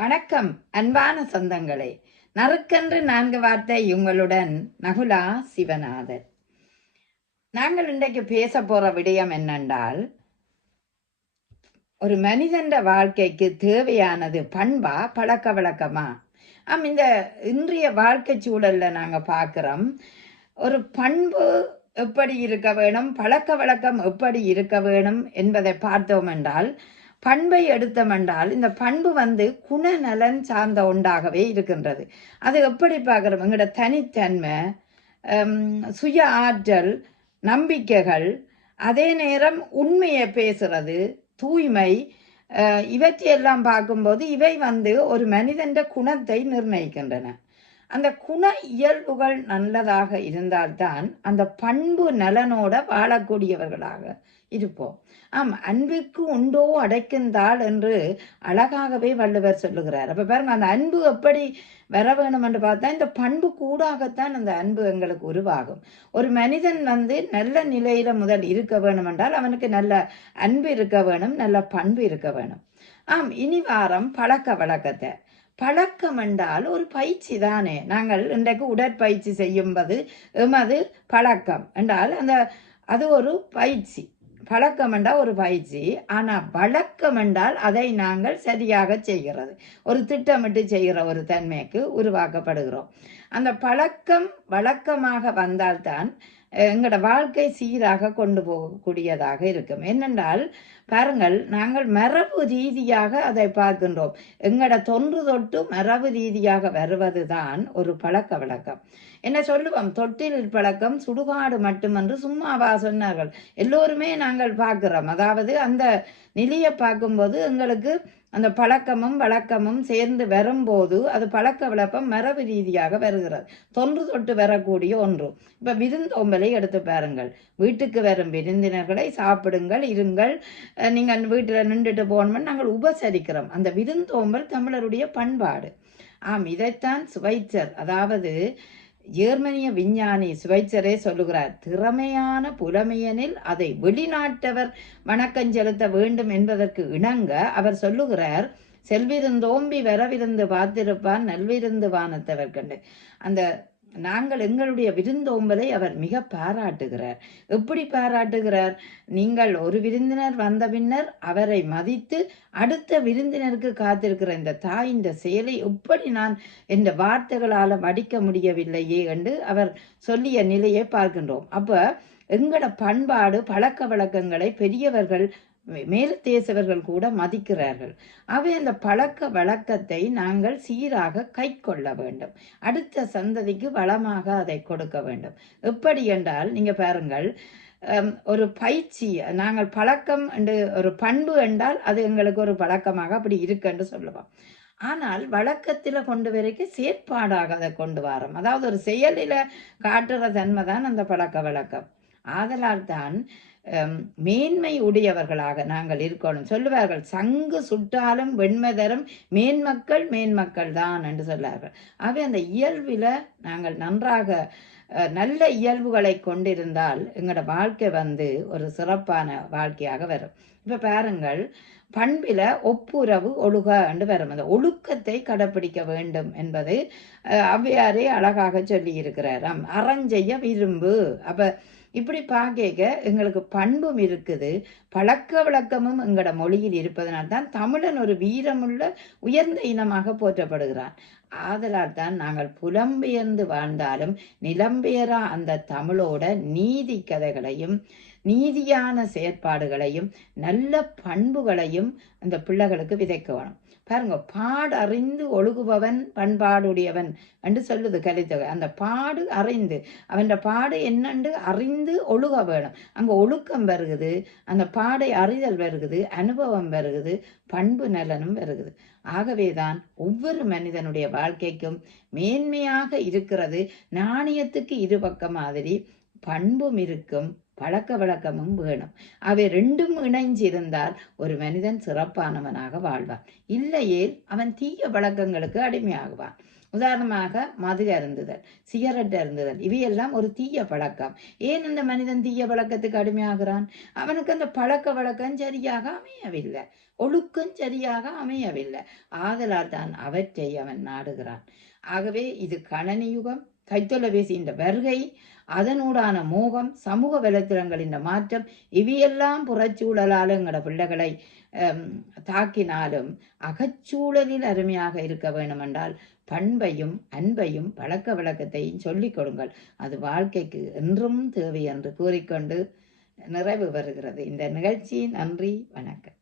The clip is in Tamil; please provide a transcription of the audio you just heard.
வணக்கம் அன்பான சொந்தங்களே. நறுக்கென்று 4 வார்த்தை உங்களுடன் நகுலா சிவநாதன். நாங்கள் இன்றைக்கு பேச போற விடயம் என்னென்றால், ஒரு மனிதன் வாழ்க்கைக்கு தேவையானது பண்பா பழக்க வழக்கமா? இந்த இன்றைய வாழ்க்கை சூழல்ல நாங்க பார்க்கிறோம், ஒரு பண்பு எப்படி இருக்க வேணும், பழக்க வழக்கம் எப்படி இருக்க வேணும் என்பதை பார்த்தோம் என்றால், பண்பை எடுத்தமென்றால் இந்த பண்பு குணநலன் சார்ந்த ஒன்றாகவே இருக்கின்றது. அது எப்படி பார்க்குறோம், எங்களோட தனித்தன்மை, சுய ஆற்றல், நம்பிக்கைகள், அதே நேரம் உண்மையை பேசுறது, தூய்மை, இவற்றையெல்லாம் பார்க்கும்போது இவை ஒரு மனிதன் குணத்தை நிர்ணயிக்கின்றன. அந்த குண இயல்புகள் நல்லதாக இருந்தால்தான் அந்த பண்பு நலனோட வாழக்கூடியவர்களாக இருப்போம். அன்பிற்கு உண்டோ அடைக்குந்தாள் என்று அழகாகவே வள்ளுவர் சொல்லுகிறார். அப்ப பாருங்க, அந்த அன்பு எப்படி வர வேணும் என்று பார்த்தா இந்த பண்பு கூடாகத்தான் அந்த அன்பு எங்களுக்கு உருவாகும். ஒரு மனிதன் நல்ல நிலையில முதல் இருக்க வேணும் என்றால் அவனுக்கு நல்ல அன்பு இருக்க வேணும், நல்ல பண்பு இருக்க வேணும். இனி வாரம் பழக்க வழக்கத்தை. பழக்கம் என்றால் ஒரு பயிற்சி தானே. நாங்கள் இன்றைக்கு உடற்பயிற்சி செய்யும்போது எமது பழக்கம் என்றால் அது ஒரு பயிற்சி. பழக்கம் என்றால் ஒரு பயிற்சி. ஆனால் வழக்கம் என்றால் அதை நாங்கள் சரியாக செய்கிறது, ஒரு திட்டமிட்டு செய்கிற ஒரு தன்மைக்கு உருவாக்கப்படுகிறோம். அந்த பழக்கம் வழக்கமாக வந்தால்தான் எங்களோட வாழ்க்கை சீராக கொண்டு போகக்கூடியதாக இருக்கும். என்னென்றால் பாருங்கள், நாங்கள் மரபு ரீதியாக அதை பார்க்கின்றோம். எங்களோட தொன்று தொட்டு மரபு ரீதியாக வருவதுதான் ஒரு பழக்க வழக்கம். என்ன சொல்லுவோம், தொட்டில் பழக்கம் சுடுகாடு மட்டுமென்று சும்மாவா சொன்னார்கள்? எல்லோருமே நாங்கள் பார்க்கிறோம். அதாவது அந்த நிலையை பார்க்கும்போது எங்களுக்கு அந்த பழக்கமும் வழக்கமும் சேர்ந்து வரும்போது அது பழக்க வழக்கம் மரபு ரீதியாக வருகிறது, தொன்று தொட்டு வரக்கூடிய ஒன்று. இப்போ விருந்தோம்பலை எடுத்து பாருங்கள். வீட்டுக்கு வரும் விருந்தினர்களை சாப்பிடுங்கள், இருங்கள், நீங்கள் வீட்டில் நின்றுட்டு போகணும்னு நாங்கள் உபசரிக்கிறோம். அந்த விருந்தோம்பல் தமிழருடைய பண்பாடு. இதைத்தான் சுவைச்சர், அதாவது ஜெர்மனிய விஞ்ஞானி சுவைச்சரே சொல்லுகிறார், திறமையான புலமையனில் அதை வெளிநாட்டவர் வணக்கம் செலுத்த வேண்டும் என்பதற்கு இணங்க அவர் சொல்லுகிறார், செல்விருந்தோம்பி வரவிருந்து பார்த்திருப்பான் நல்விருந்து வானத்தவர் கண்டு. அந்த நாங்கள் எங்களுடைய விருந்தோம்பலை அவர் மிக பாராட்டுகிறார். எப்படி பாராட்டுகிறார்? நீங்கள் ஒரு விருந்தினர் வந்த பின்னர் அவரை மதித்து அடுத்த விருந்தினருக்கு காத்திருக்கிற இந்த தாயின் செயலை எப்படி நான் இந்த வார்த்தைகளால் வடிக்க முடியவில்லையே என்று அவர் சொல்லிய நிலையை பார்க்கின்றோம். அப்ப எங்களோட பண்பாடு பழக்க வழக்கங்களை பெரியவர்கள் மேல் தேசவர்கள் கூட மதிக்கிறார்கள். அவை அந்த பழக்க வழக்கத்தை நாங்கள் சீராக கை கொள்ள வேண்டும், அடுத்த சந்ததிக்கு வளமாக அதை கொடுக்க வேண்டும். எப்படி என்றால் நீங்க பாருங்கள், ஒரு பயிற்சி, நாங்கள் பழக்கம் என்று ஒரு பண்பு என்றால் அது எங்களுக்கு ஒரு பழக்கமாக அப்படி இருக்குன்னு சொல்லுவோம். ஆனால் வழக்கத்தில் கொண்டு வரைக்கும் செயற்பாடாக அதை கொண்டு வரோம். அதாவது ஒரு செயலில காட்டுற தன்மை தான் அந்த பழக்க வழக்கம். ஆதலால் தான் மேன்மை உடையவர்களாக நாங்கள் இருக்கணும். சொல்லுவார்கள், சங்கு சுட்டாலும் வெண்மை தரும் மேன்மக்கள் மேன்மக்கள் தான் என்று சொல்லார்கள். ஆகவே அந்த இயல்பில் நாங்கள் நன்றாக நல்ல இயல்புகளை கொண்டிருந்தால் எங்களோட வாழ்க்கை ஒரு சிறப்பான வாழ்க்கையாக வரும். இப்போ பாருங்கள், பண்பில ஒப்புரவு ஒழுக என்று வரும். அந்த ஒழுக்கத்தை கடைப்பிடிக்க வேண்டும் என்பது ஔவையாரே அழகாக சொல்லி இருக்கிறார். அறஞ்செய்ய விரும்பு. அப்ப இப்படி பார்க்க எங்களுக்கு பண்பும் இருக்குது, பழக்க வழக்கமும் எங்களோட மொழியில் இருப்பதனால்தான் தமிழன் ஒரு வீரமுள்ள உயர்ந்த இனமாக போற்றப்படுகிறான். ஆதலால் தான் நாங்கள் புலம்பெயர்ந்து வாழ்ந்தாலும் நிலம்பெயரா அந்த தமிழோட நீதி கதைகளையும் நீதியான செயற்பாடுகளையும் நல்ல பண்புகளையும் அந்த பிள்ளைகளுக்கு விதைக்க வேணும். பாருங்க, பாடறிந்து ஒழுகுபவன் பண்பாடுடையவன் என்று சொல்லுது கலித்தொகை. அந்த பாடு அறிந்து, அவன் பாடு என்னண்டு அறிந்து ஒழுக வேணும். அங்கே ஒழுக்கம் வருகுது, அந்த பாடை அறிதல் வருகுது, அனுபவம் வருகுது, பண்பு நலனும் வருகுது. ஆகவேதான் ஒவ்வொரு மனிதனுடைய வாழ்க்கைக்கும் மேன்மையாக இருக்கிறது. நாணயத்துக்கு இருபக்கம் மாதிரி பண்பும் இருக்கும், பழக்க வழக்கமும் வேணும். அவை ரெண்டும் இணைஞ்சிருந்தால் ஒரு மனிதன் சிறப்பானவனாக வாழ்வான். இல்லையே அவன் தீய பழக்கங்களுக்கு அடிமையாகுவான். உதாரணமாக மது அருந்துதல், சிகரெட் அருந்துதல், இவையெல்லாம் ஒரு தீய பழக்கம். ஏன் இந்த மனிதன் தீய பழக்கத்துக்கு அடிமையாகிறான்? அவனுக்கு அந்த பழக்க வழக்கம் சரியாக அமையவில்லை, ஒழுக்கம் சரியாக அமையவில்லை. ஆதலால் தான் அவற்றை அவன் நாடுகிறான். ஆகவே இது கணனி யுகம், கைத்தொலைபேசியின் வருகை, அதனூடான மோகம், சமூக வலைத்தளங்களின் மாற்றம், இவையெல்லாம் புறச்சூழலால் எங்களோட பிள்ளைகளை தாக்கினாலும் அகச்சூழலில் அருமையாக இருக்க வேண்டுமென்றால் பண்பையும் அன்பையும் பழக்க வழக்கத்தையும் சொல்லிக் கொடுங்கள். அது வாழ்க்கைக்கு என்றும் தேவை என்று கூறிக்கொண்டு நிறைவு வருகிறது இந்த நிகழ்ச்சி. நன்றி, வணக்கம்.